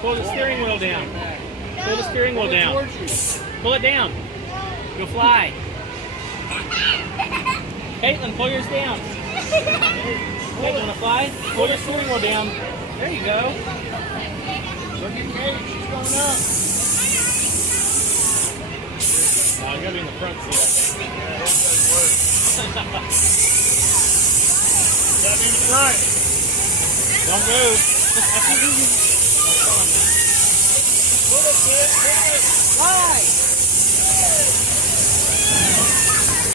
Pull the steering wheel down. Pull the steering wheel down. Pull it down. Go fly. Caitlin, pull yours down. Caitlin, wanna fly? Pull your steering wheel down. There you go. Look at Kate, she's going up. Oh, you gotta be in the front seat. Yeah, this doesn't work. Gotta be in the front. Don't move. That's fun, man. Pull it, kid. Pull it. Fly!